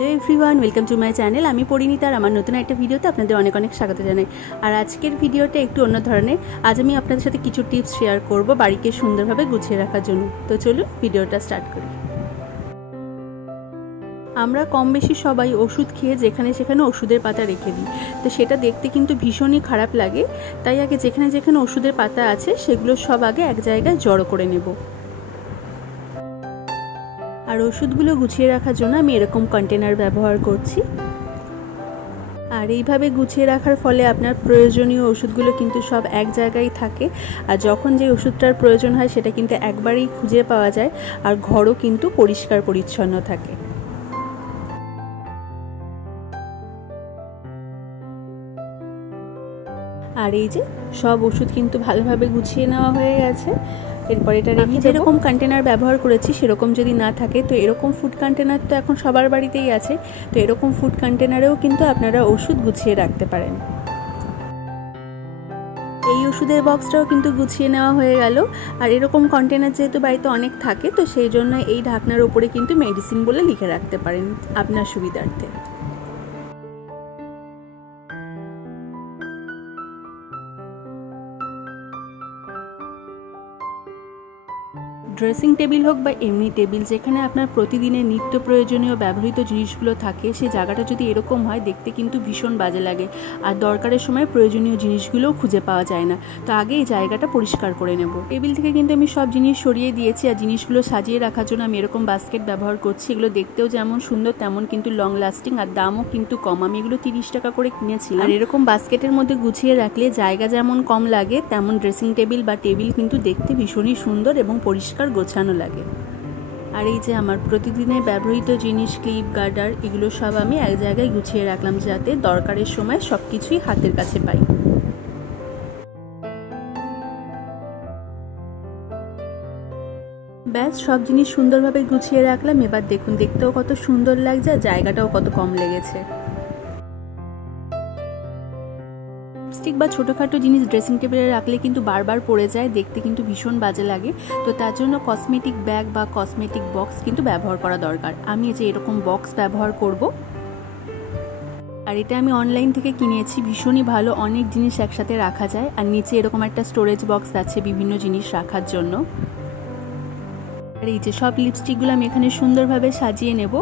Hello everyone, welcome to my channel. आमी परिणीता और आमार नतून एक भिडियोते आपनादेर अनेक अनेक स्वागत जानाई। और आजकेर भिडियोटा एकटु अन्य धरनेर। आज आमी आपनादेर साथे किछु टिप्स शेयर करब बाड़ीके सुंदरभावे गुछिये राखार जोन्नो। तो चलुन भिडियोटा स्टार्ट करी। আমরা কম বেশি সবাই ওষুধ খেয়ে যেখানে সেখানে ওষুধের পাতা রেখে দিই, তো সেটা দেখতে কিন্তু ভীষণই খারাপ লাগে। তাই আগে যেখানে যেখানে ওষুধের পাতা আছে সেগুলো সব আগে এক জায়গায় জড়ো করে নেব। আর ওষুধগুলো গুছিয়ে রাখার জন্য আমি এরকম কন্টেনার ব্যবহার করছি। আর এইভাবে গুছিয়ে রাখার ফলে আপনার প্রয়োজনীয় ওষুধগুলো কিন্তু সব এক জায়গায় থাকে। আর যখন যে ওষুধটার প্রয়োজন হয় সেটা কিন্তু একবারেই খুঁজে পাওয়া যায়। আর ঘরও কিন্তু পরিষ্কার পরিচ্ছন্ন থাকে। আর এই যে সব ওষুধ কিন্তু ভালোভাবে গুছিয়ে নেওয়া হয়ে গেছে। এরপর এটা রেখে যেরকম কন্টেনার ব্যবহার করেছি সেরকম যদি না থাকে তো এরকম ফুড কন্টেনার তো এখন সবার বাড়িতেই আছে। তো এরকম ফুড কন্টেনারেও কিন্তু আপনারা ওষুধ গুছিয়ে রাখতে পারেন। এই ওষুধের বক্সটাও কিন্তু গুছিয়ে নেওয়া হয়ে গেল। আর এরকম কন্টেনার যেহেতু বাড়িতে অনেক থাকে তো সেই জন্য এই ঢাকনার উপরে কিন্তু মেডিসিন বলে লিখে রাখতে পারেন আপনার সুবিধার্থে। ড্রেসিং টেবিল হোক বা এমনি টেবিল, যেখানে আপনার প্রতিদিনের নিত্য প্রয়োজনীয় ব্যবহৃত জিনিসগুলো থাকে সেই জায়গাটা যদি এরকম হয় দেখতে কিন্তু ভীষণ বাজে লাগে। আর দরকারের সময় প্রয়োজনীয় জিনিসগুলোও খুঁজে পাওয়া যায় না। তো আগে এই জায়গাটা পরিষ্কার করে নেব। টেবিল থেকে কিন্তু আমি সব জিনিস সরিয়ে দিয়েছি। আর জিনিসগুলো সাজিয়ে রাখার জন্য আমি এরকম বাস্কেট ব্যবহার করছি। এগুলো দেখতেও যেমন সুন্দর তেমন কিন্তু লং লাস্টিং, আর দামও কিন্তু কম। আমি এগুলো 30 টাকা করে কিনেছিলাম। আর এরকম বাস্কেটের মধ্যে গুছিয়ে রাখলে জায়গা যেমন কম লাগে তেমন ড্রেসিং টেবিল বা টেবিল কিন্তু দেখতে ভীষণই সুন্দর এবং পরিষ্কার গোছানো লাগে। আর এই যে আমার প্রতিদিনের ব্যবহৃত জিনিস, ক্লিপ, গার্ডার, এগুলো সব আমি এক জায়গায় গুছিয়ে রাখলাম যাতে দরকারের সময় সব কিছুই হাতের কাছে পাই। ব্যাস সব জিনিস সুন্দরভাবে গুছিয়ে রাখলাম। এবার দেখুন দেখতেও কত সুন্দর লাগছে আর জায়গাটাও কত কম লেগেছে। লিপস্টিক বা ছোটোখাটো জিনিস ড্রেসিং টেবিলে রাখলে কিন্তু বারবার পড়ে যায়, দেখতে কিন্তু ভীষণ বাজে লাগে। তো তার জন্য কসমেটিক ব্যাগ বা কসমেটিক বক্স কিন্তু ব্যবহার করা দরকার। আমি এই যে এরকম বক্স ব্যবহার করব। আর এটা আমি অনলাইন থেকে কিনেছি, ভীষণই ভালো। অনেক জিনিস একসাথে রাখা যায়। আর নিচে এরকম একটা স্টোরেজ বক্স আছে বিভিন্ন জিনিস রাখার জন্য। আর এই যে সব লিপস্টিকগুলো আমি এখানে সুন্দরভাবে সাজিয়ে নেব।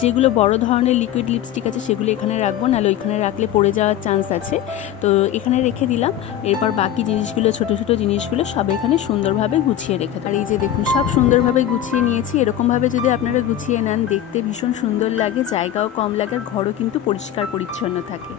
যেগুলো বড় ধরনের লিকুইড লিপস্টিক আছে সেগুলো এখানে রাখবো, নাহলে ওইখানে রাখলে পড়ে যাওয়ার চান্স আছে। তো এখানে রেখে দিলাম। এরপর বাকি জিনিসগুলো, ছোট ছোট জিনিসগুলো সব এখানে সুন্দরভাবে গুছিয়ে রেখে দেব। আর এই যে দেখুন সব সুন্দরভাবে গুছিয়ে নিয়েছি। এরকমভাবে যদি আপনারা গুছিয়ে নেন দেখতে ভীষণ সুন্দর লাগে, জায়গাও কম লাগে, আর ঘরও কিন্তু পরিষ্কার পরিচ্ছন্ন থাকে।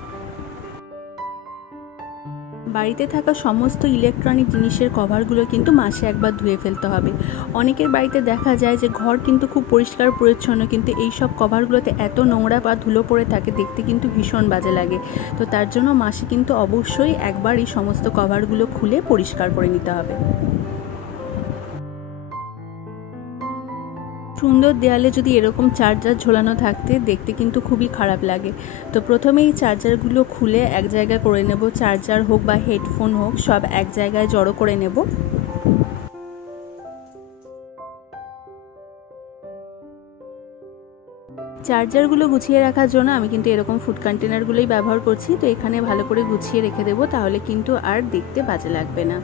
বাড়িতে থাকা সমস্ত ইলেকট্রনিক জিনিসের কভারগুলো কিন্তু মাসে একবার ধুয়ে ফেলতে হবে। অনেকের বাড়িতে দেখা যায় যে ঘর কিন্তু খুব পরিষ্কার পরিচ্ছন্ন, কিন্তু এই সব কভারগুলোতে এত নোংরা বা ধুলো পড়ে থাকে, দেখতে কিন্তু ভীষণ বাজে লাগে। তো তার জন্য মাসে কিন্তু অবশ্যই একবার এই সমস্ত কভারগুলো খুলে পরিষ্কার করে নিতে হবে। সুন্দর দেয়ালে যদি এরকম চার্জার ঝোলানো থাকতে দেখতে কিন্তু খুবই খারাপ লাগে। তো প্রথমে এই চার্জারগুলো খুলে এক জায়গায় করে নেব। চার্জার হোক বা হেডফোন হোক সব এক জায়গায় জড়ো করে নেব। চার্জারগুলো গুছিয়ে রাখার জন্য আমি কিন্তু এরকম ফুড কন্টেনারগুলোই ব্যবহার করছি। তো এখানে ভালো করে গুছিয়ে রেখে দেবো, তাহলে কিন্তু আর দেখতে বাজে লাগবে না।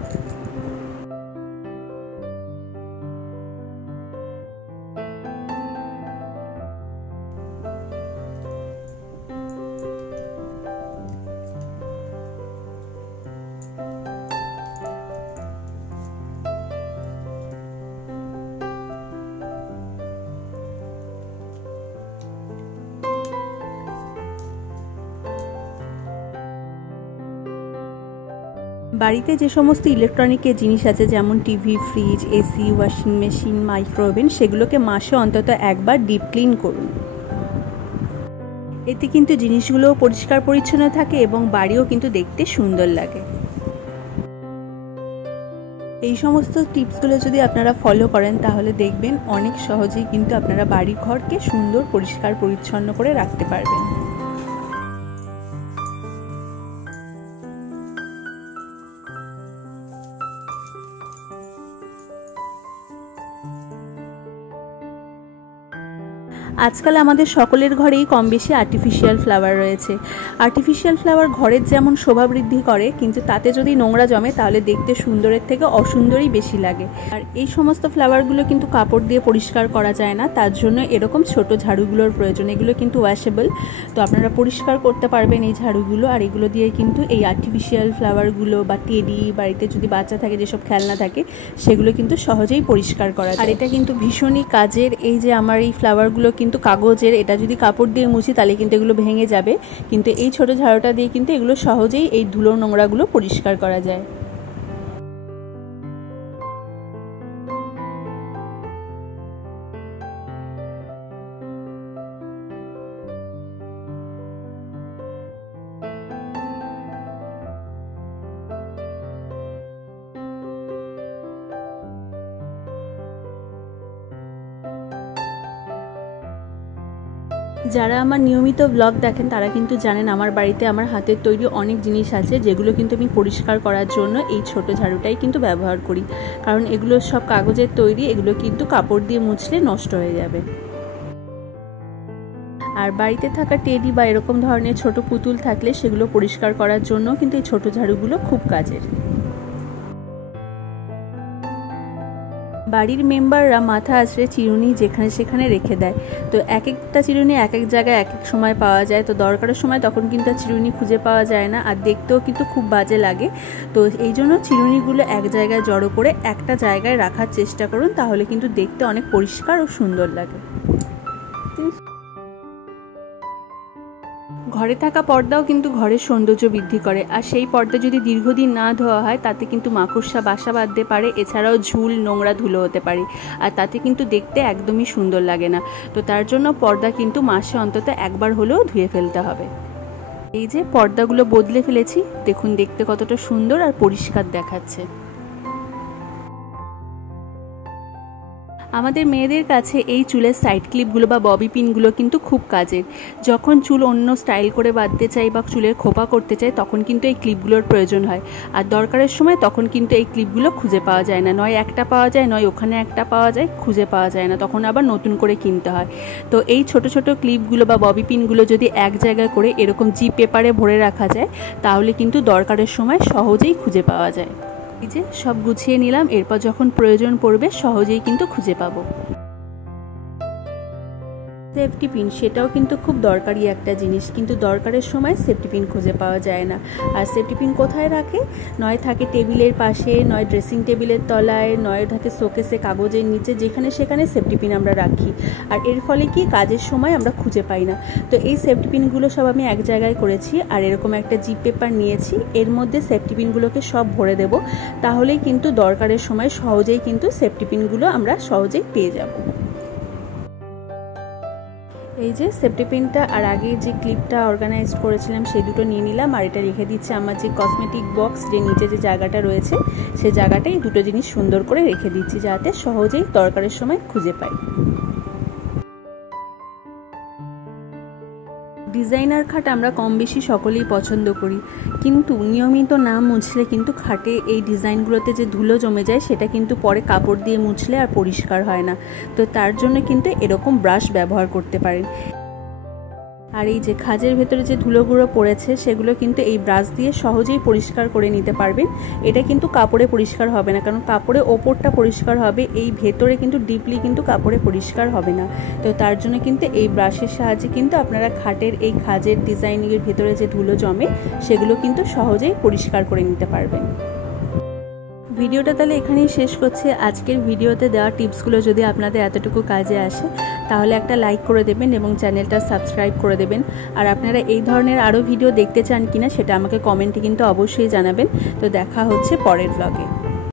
বাড়িতে যে সমস্ত ইলেকট্রনিকের জিনিস আছে যেমন TV, fridge, AC, washing machine, micro oven, সেগুলোকে মাসে অন্তত একবার ডিপ ক্লিন করুন। এতে কিন্তু জিনিসগুলোও পরিষ্কার পরিচ্ছন্ন থাকে এবং বাড়িও কিন্তু দেখতে সুন্দর লাগে। এই সমস্ত টিপসগুলো যদি আপনারা ফলো করেন তাহলে দেখবেন অনেক সহজেই কিন্তু আপনারা বাড়ি ঘরকে সুন্দর পরিষ্কার পরিচ্ছন্ন করে রাখতে পারবেন। আজকাল আমাদের সকলের ঘরেই কম বেশি আর্টিফিশিয়াল ফ্লাওয়ার রয়েছে। আর্টিফিশিয়াল ফ্লাওয়ার ঘরের যেমন শোভা বৃদ্ধি করে, কিন্তু তাতে যদি নোংরা জমে তাহলে দেখতে সুন্দরের থেকে অসুন্দরই বেশি লাগে। আর এই সমস্ত ফ্লাওয়ারগুলো কিন্তু কাপড় দিয়ে পরিষ্কার করা যায় না, তার জন্য এরকম ছোট ঝাড়ুগুলোর প্রয়োজন। এগুলো কিন্তু ওয়াশেবল, তো আপনারা পরিষ্কার করতে পারবেন এই ঝাড়ুগুলো। আর এগুলো দিয়ে কিন্তু এই আর্টিফিশিয়াল ফ্লাওয়ারগুলো বা টেডি, বাড়িতে যদি বাচ্চা থাকে যেসব খেলনা থাকে, সেগুলো কিন্তু সহজেই পরিষ্কার করা যায়। আর এটা কিন্তু ভীষণই কাজের। এই যে আমার এই ফ্লাওয়ারগুলো কিন্তু কাগজের, এটা যদি কাপড় দিয়ে মুছি তাহলে কিন্তু এগুলো ভেঙে যাবে, কিন্তু এই ছোট ঝাড়ুটা দিয়ে কিন্তু এগুলো সহজেই এই ধুলো নোংরাগুলো পরিষ্কার করা যায়। যারা আমার নিয়মিত ব্লগ দেখেন তারা কিন্তু জানেন আমার বাড়িতে আমার হাতের তৈরি অনেক জিনিস আছে, যেগুলো কিন্তু আমি পরিষ্কার করার জন্য এই ছোট ঝাড়ুটাই কিন্তু ব্যবহার করি। কারণ এগুলো সব কাগজের তৈরি, এগুলো কিন্তু কাপড় দিয়ে মুছলে নষ্ট হয়ে যাবে। আর বাড়িতে থাকা টেডি বা এরকম ধরনের ছোট পুতুল থাকলে সেগুলো পরিষ্কার করার জন্য কিন্তু এই ছোট ঝাড়ুগুলো খুব কাজের। বাড়ির মেম্বাররা মাথা আঁচড়ে চিরুনি যেখানে সেখানে রেখে দেয়, তো এক একটা চিরুনি এক এক জায়গায় এক এক সময় পাওয়া যায়, তো দরকারের সময় তখন কিন্তু চিরুনি খুঁজে পাওয়া যায় না, আর দেখতেও কিন্তু খুব বাজে লাগে। তো এই জন্য চিরুনিগুলো এক জায়গায় জড়ো করে একটা জায়গায় রাখার চেষ্টা করুন, তাহলে কিন্তু দেখতে অনেক পরিষ্কার ও সুন্দর লাগে। ঘরে থাকা পর্দাও কিন্তু ঘরের সৌন্দর্য বৃদ্ধি করে, আর সেই পর্দা যদি দীর্ঘদিন না ধোয়া হয় তাতে কিন্তু মাকড়সা বাসা বাঁধতে পারে, এছাড়াও ঝুল নোংরা ধুলো হতে পারে, আর তাতে কিন্তু দেখতে একদমই সুন্দর লাগে না। তো তার জন্য পর্দা কিন্তু মাসে অন্তত একবার হলেও ধুয়ে ফেলতে হবে। এই যে পর্দাগুলো বদলে ফেলেছি, দেখুন দেখতে কতটা সুন্দর আর পরিষ্কার দেখাচ্ছে। আমাদের মেয়েদের কাছে এই চুলের সাইড ক্লিপগুলো বা ববি পিনগুলো কিন্তু খুব কাজের। যখন চুল অন্য স্টাইল করে বাঁধতে চাই বা চুলের খোপা করতে চাই, তখন কিন্তু এই ক্লিপগুলোর প্রয়োজন হয়। আর দরকারের সময় তখন কিন্তু এই ক্লিপগুলো খুঁজে পাওয়া যায় না, নয় একটা পাওয়া যায়, নয় ওখানে একটা পাওয়া যায়, খুঁজে পাওয়া যায় না, তখন আবার নতুন করে কিনতে হয়। তো এই ছোট ছোট ক্লিপগুলো বা ববি পিনগুলো যদি এক জায়গায় করে এরকম জিপ পেপারে ভরে রাখা যায়, তাহলে কিন্তু দরকারের সময় সহজেই খুঁজে পাওয়া যায়। এই যে সব গুছিয়ে নিলাম, এরপর যখন প্রয়োজন পড়বে সহজেই কিন্তু খুঁজে পাবো। সেফটি পিন, সেটাও কিন্তু খুব দরকারি একটা জিনিস, কিন্তু দরকারের সময় সেফটি পিন খুঁজে পাওয়া যায় না। আর সেফটি পিন কোথায় রাখে? নয় থাকে টেবিলের পাশে, নয় ড্রেসিং টেবিলের তলায়, নয় থাকে শোকেসে কাগজের নিচে, যেখানে সেখানে সেফটি পিন আমরা রাখি। আর এর ফলে কি কাজের সময় আমরা খুঁজে পাই না। তো এই সেফটি পিনগুলো সব আমি এক জায়গায় করেছি, আর এরকম একটা জিপ পেপার নিয়েছি, এর মধ্যে সেফটি পিনগুলোকে সব ভরে দেব, তাহলেই কিন্তু দরকারের সময় সহজেই কিন্তু সেফটি পিনগুলো আমরা সহজেই পেয়ে যাব। এই যে সেফটি পিনটা আর আগে যে ক্লিপটা অর্গানাইজ করেছিলাম সেই দুটো নিয়ে নিলাম, আর এটা রেখে দিচ্ছি আমার যে কসমেটিক বক্স, যে নিচে যে জায়গাটা রয়েছে সেই জায়গাটাই দুটো জিনিস সুন্দর করে রেখে দিচ্ছি, যাতে সহজেই দরকারের সময় খুঁজে পাই। ডিজাইনার খাট আমরা কম বেশি সকলেই পছন্দ করি, কিন্তু নিয়মিত না মুছলে কিন্তু খাটে এই ডিজাইনগুলোতে যে ধুলো জমে যায় সেটা কিন্তু পরে কাপড় দিয়ে মুছলে আর পরিষ্কার হয় না। তো তার জন্য কিন্তু এরকম ব্রাশ ব্যবহার করতে পারেন। আর এই যে খাজের ভেতরে যে ধুলোগুলো পড়েছে সেগুলো কিন্তু এই ব্রাশ দিয়ে সহজেই পরিষ্কার করে নিতে পারবেন। এটা কিন্তু কাপড়ে পরিষ্কার হবে না, কারণ কাপড়ে ওপরটা পরিষ্কার হবে, এই ভেতরে কিন্তু ডিপলি কিন্তু কাপড়ে পরিষ্কার হবে না। তো তার জন্য কিন্তু এই ব্রাশের সাহায্যে কিন্তু আপনারা খাটের এই খাজের ডিজাইনিংয়ের ভেতরে যে ধুলো জমে সেগুলো কিন্তু সহজেই পরিষ্কার করে নিতে পারবেন। ভিডিওটা তাহলে এখানেই শেষ করছি। আজকের ভিডিওতে দেওয়া টিপসগুলো যদি আপনাদের এতটুকু কাজে আসে তাহলে একটা লাইক করে দেবেন এবং চ্যানেলটা সাবস্ক্রাইব করে দেবেন। আর আপনারা এই ধরনের আরও ভিডিও দেখতে চান কিনা সেটা আমাকে কমেন্টে কিন্তু অবশ্যই জানাবেন। তো দেখা হচ্ছে পরের ব্লগে।